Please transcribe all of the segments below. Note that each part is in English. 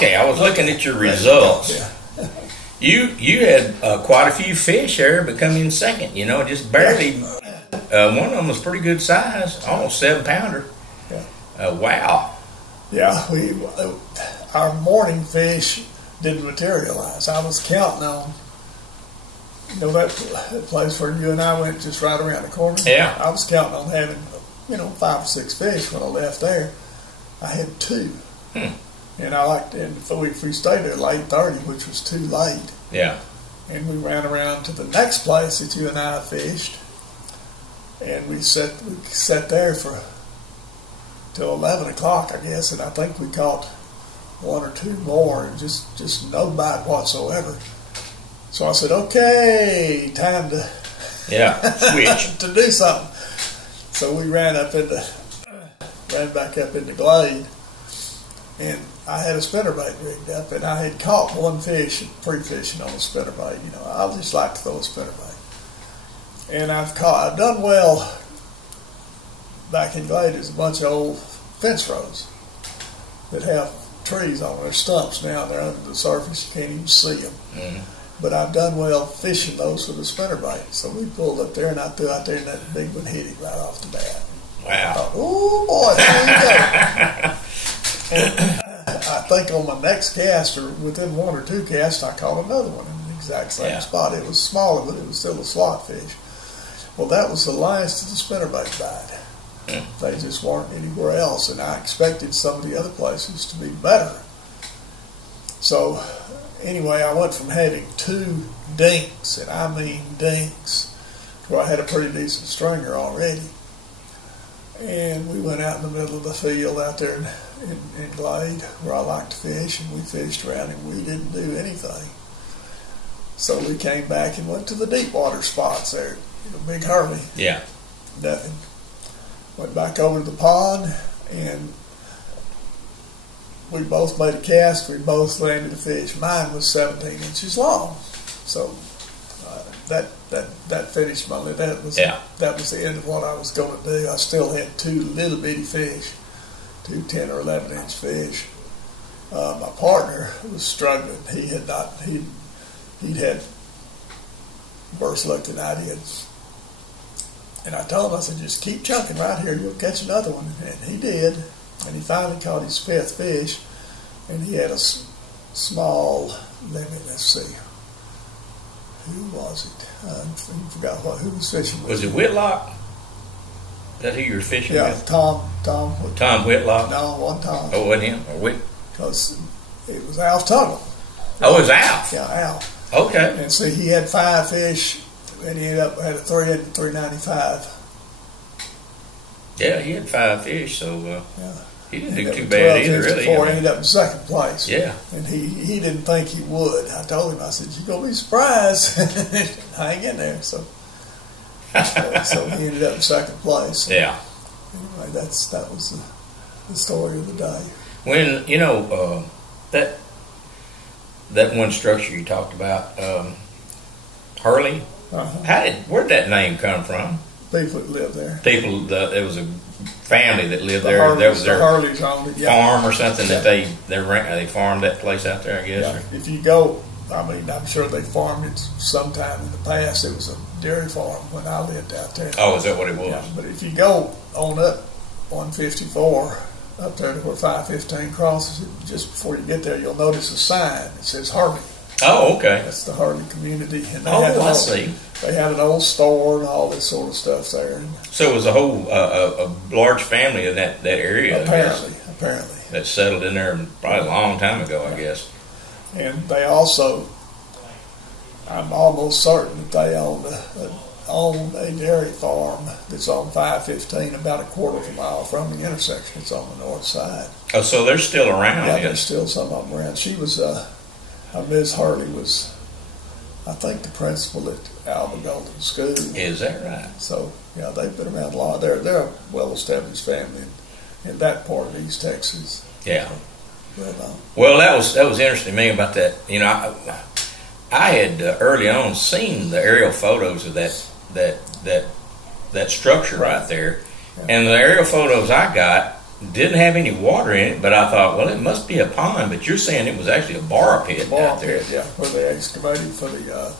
Okay, I was looking at your results. Yeah. You had quite a few fish there, but come in second. You know, just barely. One of them was pretty good size, almost 7-pounder. Yeah. Wow. Yeah, our morning fish didn't materialize. I was counting on, you know, that place where you and I went just right around the corner. Yeah. I was counting on having, 5 or 6 fish when I left there. I had 2. And if we stayed there till 8:30, which was too late. Yeah. And we ran around to the next place that you and I fished, and we sat there till 11 o'clock, I guess, and I think we caught 1 or 2 more, and just no bite whatsoever. So I said, okay, time to switch to do something. So we ran back up in the glade, and I had a spinnerbait rigged up, and I had caught 1 fish pre-fishing on a spinnerbait. You know, I just like to throw a spinnerbait, and I've done well back in glade. There's a bunch of old fence rows that have trees on them. They're stumps now. They're under the surface. You can't even see them. Mm-hmm. But I've done well fishing those with a spinnerbait. So we pulled up there, and I threw out there, and that big one hit it right off the bat. Wow. I thought, oh, boy, there you go. And I think on my next cast, or within 1 or 2 casts, I caught another one in the exact same spot. It was smaller, but it was still a slot fish. Well, that was the last of the spinnerbait bite. They just weren't anywhere else, and I expected some of the other places to be better. So anyway, I went from having 2 dinks, and I mean dinks, where I had a pretty decent stringer already. And we went out in the middle of the field out there in glade where I like to fish, and we fished around, and we didn't do anything. So we came back and went to the deep water spots there, Big Hurley. Yeah. Nothing. Went back over to the pond, and we both made a cast. We both landed a fish. Mine was 17 inches long, so that finished my list. That was the end of what I was going to do. I still had 2 little bitty fish, 2 10 or 11 inch fish. My partner was struggling. He'd had worse luck than I did. And I told him, I said, just keep chunking right here, you'll catch another one. And he did. And he finally caught his 5th fish. And he had a small, let's see, who was it? I forgot who was fishing with. Was it Whitlock? Is that who you were fishing with? Yeah, Tom. Tom Whitlock? No, one Tom. Oh, wasn't him? Or because it was Alf Tuggle. Oh, it was Alf? Yeah, Alf. Okay. And see, he had 5 fish. And he ended up had a 395. Yeah, he had 5 fish, so he didn't do too bad 12 either, really. Before he ended up in 2nd place. Yeah. And he didn't think he would. I told him, I said, you're going to be surprised. Hang in there. So he ended up in 2nd place. Yeah. Anyway, that was the story of the day. When, that one structure you talked about, Hurley, where'd that name come from? People that lived there. It was a family that lived there. There was their Hurleys owned it, farm or something that they farmed that place out there, I guess. Yeah. If you go, I'm sure they farmed it sometime in the past. It was a dairy farm when I lived out there. Oh, is that what it was? Yeah, but if you go on up 154, up there to where 515 crosses, just before you get there, you'll notice a sign that says Hurley. Oh, okay. That's the Hurley community. And I see. They had an old store and all this sort of stuff there. So it was a whole a large family in that area. Apparently. That settled in there probably a long time ago, I guess. And they also, I'm almost certain that they own a dairy farm that's on 515, about a quarter of a mile from the intersection. It's on the north side. Oh, so they're still around? Yeah, there's still some of them around. She was, Ms. Hurley was, I think, the principal at Alba Golden School. Is that right? So, yeah, they've been around a lot. They're a well-established family in that part of East Texas. Yeah. Well, that was interesting to me about that. I had early on seen the aerial photos of that structure right there, and the aerial photos I got didn't have any water in it, but I thought, well, it must be a pond. But you're saying it was actually a borrow pit out there. Yeah, where they excavated for the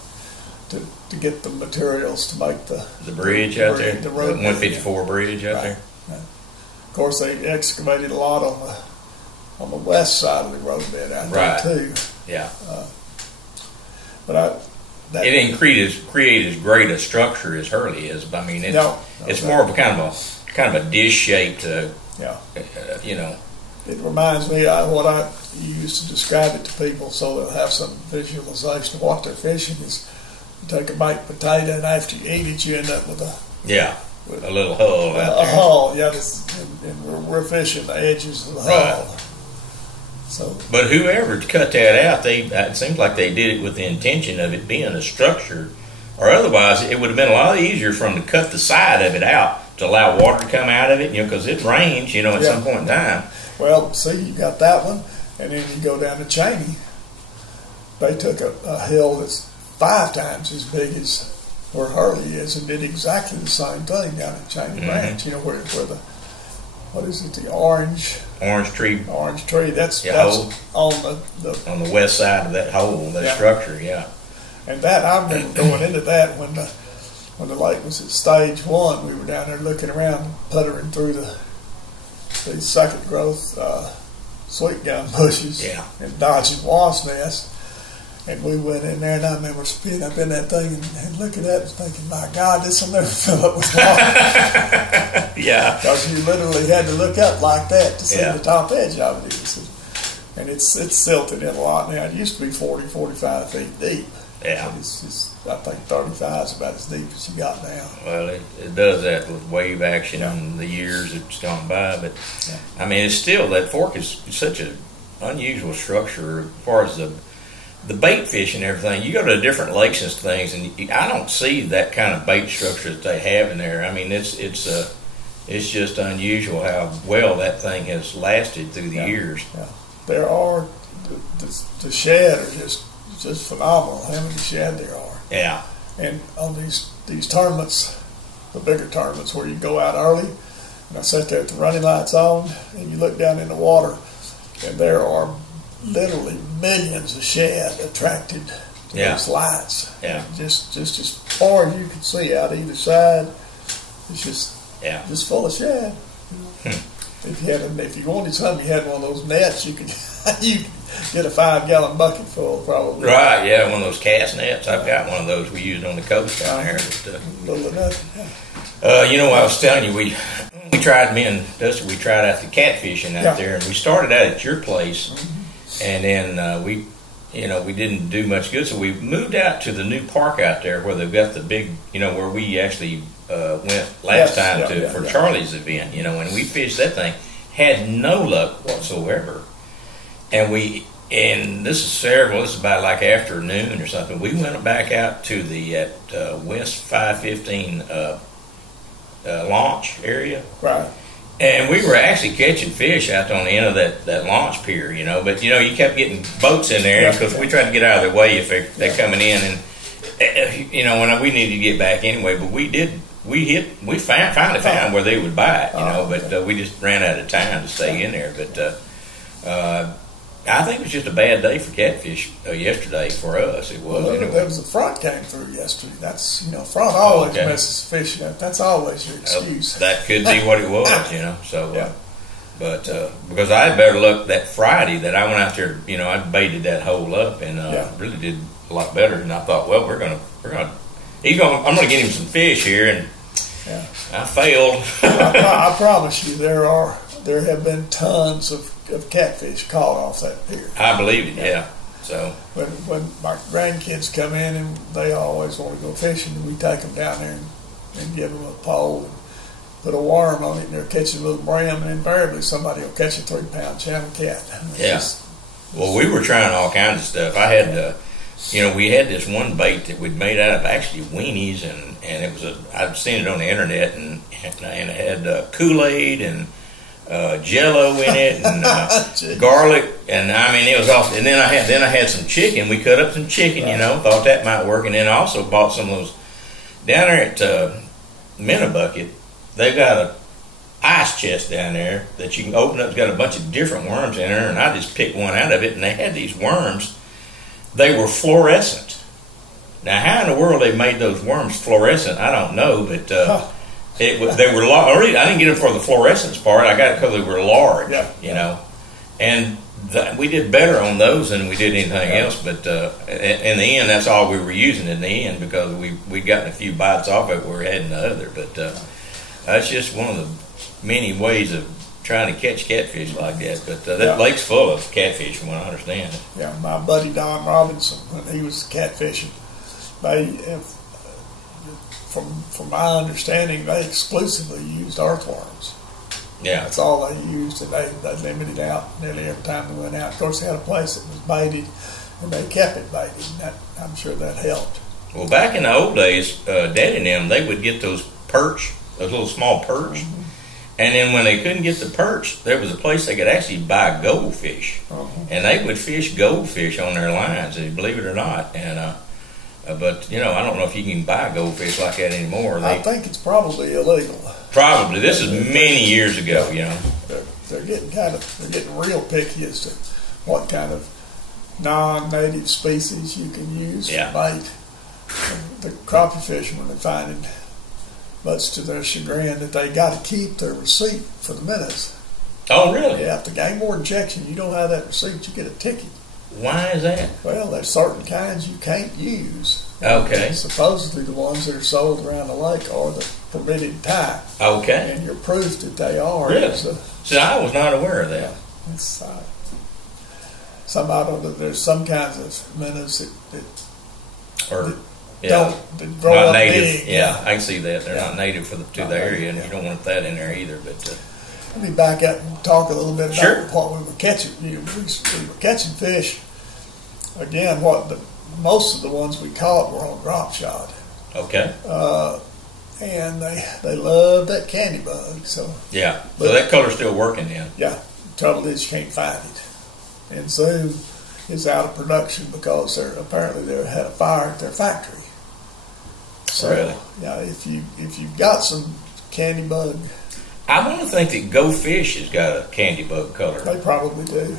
to get the materials to make the bridge out there, the road, 154 bridge out there. Right. Of course, they excavated a lot on the west side of the road bed out there too. Yeah. But it didn't create as great a structure as Hurley is. I mean, it's more of a kind of a dish shaped. You know. It reminds me of what I used to describe it to people, so they'll have some visualization of what they're fishing. Is you take a baked potato, and after you eat it, you end up with a little hull out there. A hull, yeah. And we're fishing the edges of the hull. So, but whoever cut that out, it seems like they did it with the intention of it being a structure, or otherwise it would have been a lot easier for them to cut the side of it out to allow water to come out of it, because it rains, at some point in time. Well, see, you got that one, and then you go down to Cheney. They took a hill that's 5 times as big as where Hurley is, and did exactly the same thing down at Cheney Ranch. Where the what is it? The orange tree. Orange tree. That's on the west side of that hole, that structure. Yeah. And that I remember going into that when the lake was at stage 1. We were down there looking around, puttering through the second growth sweet gum bushes and dodging wasp nests. And we went in there, and I remember spinning up in that thing and looking at it and thinking, my God, this will never fill up with water. Yeah. Because you literally had to look up like that to see the top edge of it. And it's silted in a lot now. It used to be 40, 45 feet deep. Yeah. But it's I think 35 is about as deep as you got now. Well, it does that with wave action and the years it's gone by. But, I mean, it's still, that fork is such an unusual structure as far as the bait fish and everything. You go to different lakes and things, and I don't see that kind of bait structure that they have in there. I mean, it's just unusual how well that thing has lasted through the years. Yeah. There are the shad are just phenomenal. How many shad there are? Yeah. And on these tournaments, the bigger tournaments where you go out early, and I sat there with the running lights on, and you look down in the water, and there are literally millions of shad attracted to those lights. Yeah. Just as far as you can see out either side, it's just full of shad. If you wanted something, you had one of those nets. You could get a 5-gallon bucket full, probably. Right. Yeah, one of those cast nets. I've got one of those we used on the coast down there. Little of nothing. I was telling you, we tried, me and Dusty, we tried out the catfishing out there, and we started out at your place. And then we didn't do much good, so we moved out to the new park out there where they've got the big, where we actually went last time for Charlie's event, and we fished that thing, had no luck whatsoever. And this is about like afternoon or something. We went back out to the West 515 launch area. Right. And we were actually catching fish out on the end of that launch pier, but you kept getting boats in there because we tried to get out of their way if they're coming in, and when we needed to get back anyway. But we finally found where they would bite, but we just ran out of time to stay in there. But I think it was just a bad day for catfish yesterday for us. It was. Well, there was the front came through yesterday. That's front always messes fish up. That's always your excuse. That could be what it was, So, but because I had better luck that Friday that I went out there, I baited that hole up and really did a lot better. And I thought, well, I'm gonna get him some fish here, and I failed. I promise you, there have been tons of catfish caught off that pier. I believe it, yeah. So when my grandkids come in and they always want to go fishing, we take them down there and give them a pole and put a worm on it, and they're catching a little brim, and invariably somebody will catch a 3-pound channel cat. Well, we were trying all kinds of stuff. I had, we had this one bait that we'd made out of actually weenies, and it was I'd seen it on the internet, and it had Kool-Aid and Jello in it, and garlic, and I mean it was awesome. And then I had some chicken. We cut up some chicken, thought that might work, and then I also bought some of those down there at Minnebucket. They've got ice chest down there that you can open up. It's got a bunch of different worms in there, and I just picked one out of it, and they had these worms. They were fluorescent. Now, how in the world they made those worms fluorescent, I don't know, but they were large. I didn't get them for the fluorescence part. I got it because they were large, you know. And we did better on those than we did anything else. But in the end, that's all we were using in the end, because we gotten a few bites off it. We were heading the other. But that's just one of the many ways of trying to catch catfish like that. But that lake's full of catfish, from what I understand. Yeah, my buddy Don Robinson, when he was catfishing, from my understanding, they exclusively used earthworms. Yeah, that's all they used, and they limited out nearly every time they went out. Of course, they had a place that was baited, and they kept it baited, and I'm sure that helped. Well, back in the old days, Daddy and them, they would get those perch, those little small perch, and then when they couldn't get the perch, there was a place they could actually buy goldfish, and they would fish goldfish on their lines, believe it or not. And but, you know, I don't know if you can buy goldfish like that anymore. I think it's probably illegal. Probably. This is many years ago, you know. They're getting real picky as to what kind of non-native species you can use for bait. And the crappie fishermen are finding, much to their chagrin, that they got to keep their receipt for the minnows. Oh, really? Yeah, if the game board checks you don't have that receipt, you get a ticket. Why is that? Well, there's certain kinds you can't use. Okay. And supposedly the ones that are sold around the lake are the permitted type. Okay. And you're proof that they are. Really? See, I was not aware of that. It's, there's some kinds of minnows that grow not up native. big. Yeah, I can see that. They're not native to the area, and you don't want that in there either. But let me back up and talk a little bit about what we were catching. We were catching fish. Again, most of the ones we caught were on drop shot. Okay. And they love that candy bug. So yeah. So that color's still working then. Yeah. The trouble is you can't find it. And soon it's out of production because apparently they had a fire at their factory. So really? Yeah, if you've got some candy bug, I want to think that Go Fish has got a candy bug color. They probably do.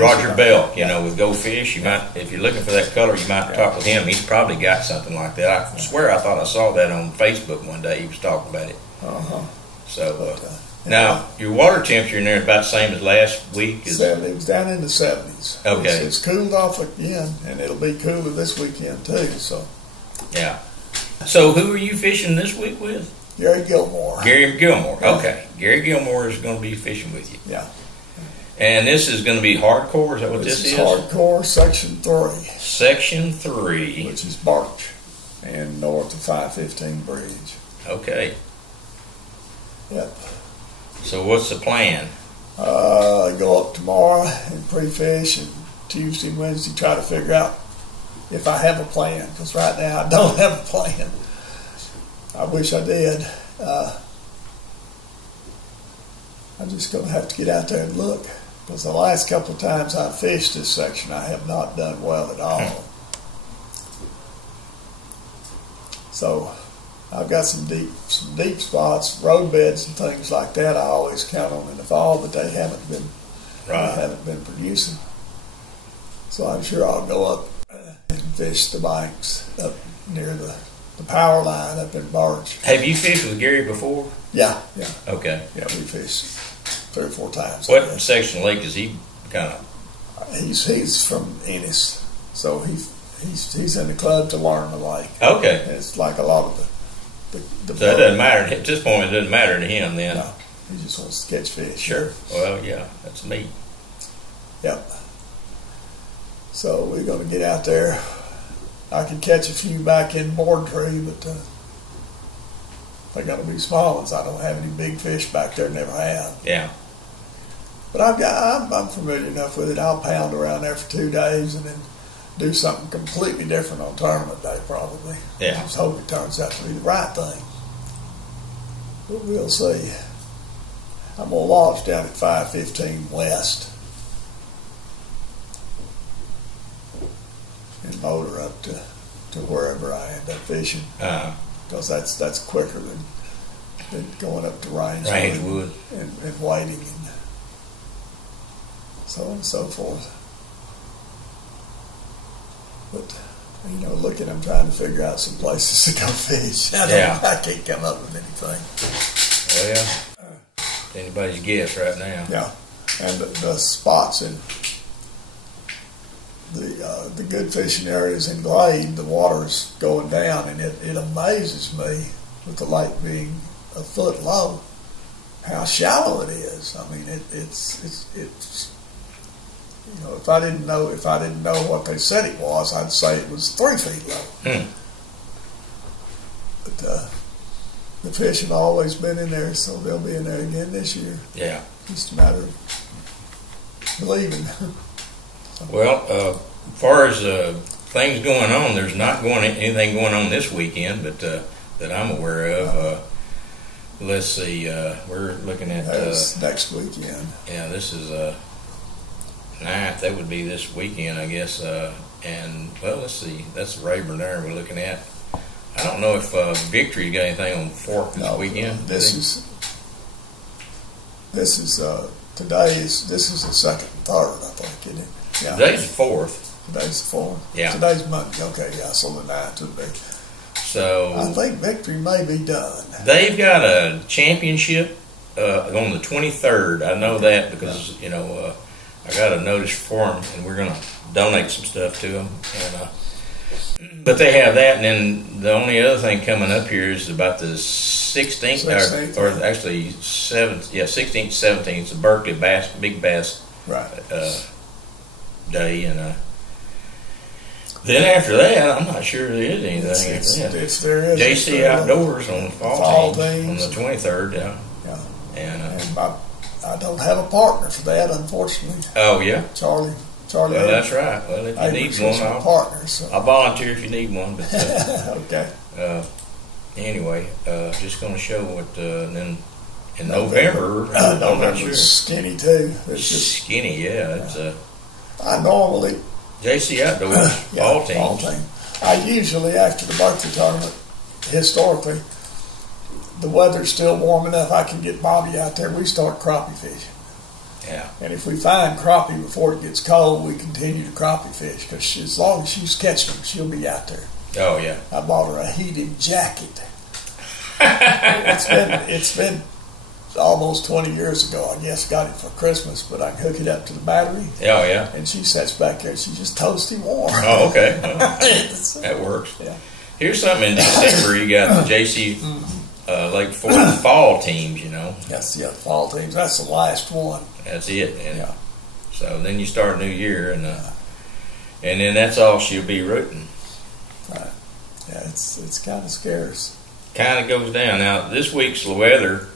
Roger Bell, you know, with Go Fish, you might, if you're looking for that color, you might talk with him. He's probably got something like that. I swear I thought I saw that on Facebook one day. He was talking about it. So now your water temperature in there is about the same as last week. It was down in the 70s. Okay, it's cooled off again, and it'll be cooler this weekend too. So yeah. So who are you fishing this week with? Gary Gilmore. Gary Gilmore. Okay. Gary Gilmore is going to be fishing with you. Yeah. And this is going to be hardcore. Is that what this is? Hardcore section 3. Section 3. Which is Birch and north of 515 Bridge. Okay. Yep. So what's the plan? Go up tomorrow and pre-fish, and Tuesday and Wednesday try to figure out if I have a plan. Because right now I don't have a plan. I wish I did. I'm just going to have to get out there and look, because the last couple of times I've fished this section, I have not done well at all. So I've got some deep spots, road beds and things like that. I always count on in the fall, but they haven't been producing. So I'm sure I'll go up and fish the banks up near the power line up in Birch. Have you fished with Gary before? Yeah. Okay. Yeah, we fished 3 or 4 times. What section of the lake is he kind of? He's from Ennis, so he's in the club to learn the lake. Okay. And it's like a lot of the so it doesn't matter at this point. It doesn't matter to him then. No, he just wants to catch fish. Sure. Well, yeah, that's neat. Yep. So we're going to get out there. I can catch a few back in Board Tree, but they're going to be small ones. I don't have any big fish back there, never have. Yeah. But I'm familiar enough with it. I'll pound around there for 2 days and then do something completely different on tournament day, probably. Yeah. I just hope it turns out to be the right thing. But we'll see. I'm going to launch down at 515 West and motor up to wherever I end up fishing. Because that's quicker than than going up to Rangewood, and waiting and so on and so forth. But looking, I'm trying to figure out some places to go fish. I can't come up with anything. Well, anybody's guess right now. Yeah, and the spots in the good fishing areas in Glade, the water's going down, and it amazes me, with the lake being a foot low, how shallow it is. I mean, it's if I didn't know what they said it was, I'd say it was 3 feet low. But the fish have always been in there, so they'll be in there again this year. Yeah. Just a matter of believing. Well, as far as things going on, there's not anything going on this weekend, but that I'm aware of. Let's see. We're looking at that's next weekend. Yeah, this is 9th. That would be this weekend, I guess. And well, let's see. That's Rayburn there we're looking at. I don't know if Victory got anything on Fork this weekend. This is today is the 2nd and 3rd, I think, isn't it? Yeah. Today's the 4th. Today's the 4th. Yeah. Today's Monday. Okay, yeah. So the 9th would be. So I think Victory may be done. They've got a championship on the 23rd. I know that because I got a notice for them, and we're going to donate some stuff to them. And but they have that, and then the only other thing coming up here is about the 16th, or actually 7th. Yeah, 16th, 17th. The Berkeley Big Bass Day, and then after that, I'm not sure there is anything. If there is, JC Outdoors on the fall team on teams. the 23rd. Yeah. And I don't have a partner for that, unfortunately. Oh yeah, Charlie. Well, that's right. Well, if you need one, I'll volunteer if you need one. But okay. Anyway, just going to show what then in November. I'm not sure. Skinny too. It's just skinny. Yeah, it's I normally JC Outdoors fall team. I usually, after the birthday tournament, historically, the weather's still warm enough I can get Bobby out there. We start crappie fishing. Yeah. And if we find crappie before it gets cold, we continue to crappie fish, because as long as she's catching them, she'll be out there. Oh yeah. I bought her a heated jacket. It's been almost 20 years ago. I guess got it for Christmas, but I can hook it up to the battery. Oh yeah. And she sits back there. She's just toasty warm. Oh okay. That works. Yeah. Here's something in December. You got the JC Lake Fork fall teams. That's fall teams. That's the last one. That's it. And yeah. So then you start a new year, and then that's all she'll be rooting. Right. Yeah, it's kind of scarce. Kind of goes down. Now this week's weather,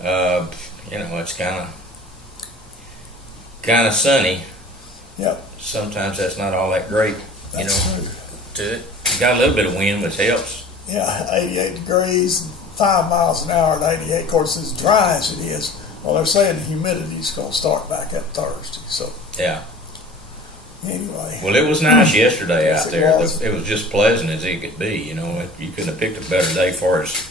it's kind of sunny. Yep. Sometimes that's not all that great. That's true. To it. You got a little bit of wind, which helps. Yeah, 88 degrees, 5 miles an hour at 88. Of course, as dry as it is. Well, they're saying the humidity's going to start back up Thursday. So yeah. Anyway. Well, it was nice yesterday yes, out there. It was just pleasant as it could be. You couldn't have picked a better day for us.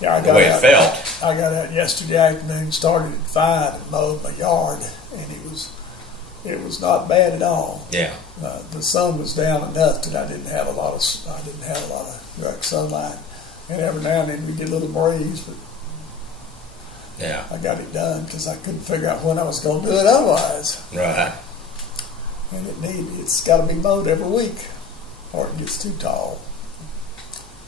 Yeah, the way it felt. I got out yesterday afternoon, started at 5 and mowed my yard, and it was not bad at all. Yeah. The sun was down enough that I didn't have a lot of direct sunlight, and every now and then we get a little breeze, but yeah, I got it done because I couldn't figure out when I was going to do it otherwise. Right. And it's got to be mowed every week, or it gets too tall.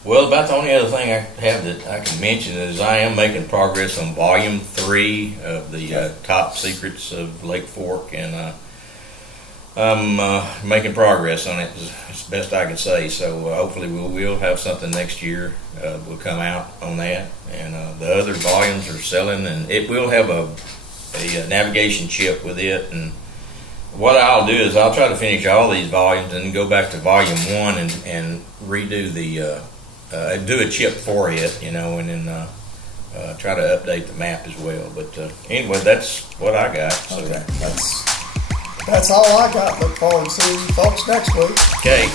Well, about the only other thing I have that I can mention is I am making progress on Volume 3 of the Top Secrets of Lake Fork, and I'm making progress on it as best I can say. So hopefully we will have something next year. Will come out on that, and the other volumes are selling, and it will have a navigation chip with it. And what I'll do is I'll try to finish all these volumes and then go back to Volume 1 and redo the do a chip for it, and then try to update the map as well. But anyway, that's what I got. So. Okay, that's all I got. Look forward to seeing you folks next week. Okay.